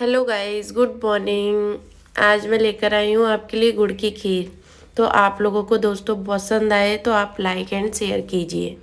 Hello guys, good morning. आज मैं लेकर आई हूँ आपके लिए गुड़ की खीर। तो आप लोगों को दोस्तों पसंद आए तो आप लाइक एंड शेयर कीजिए।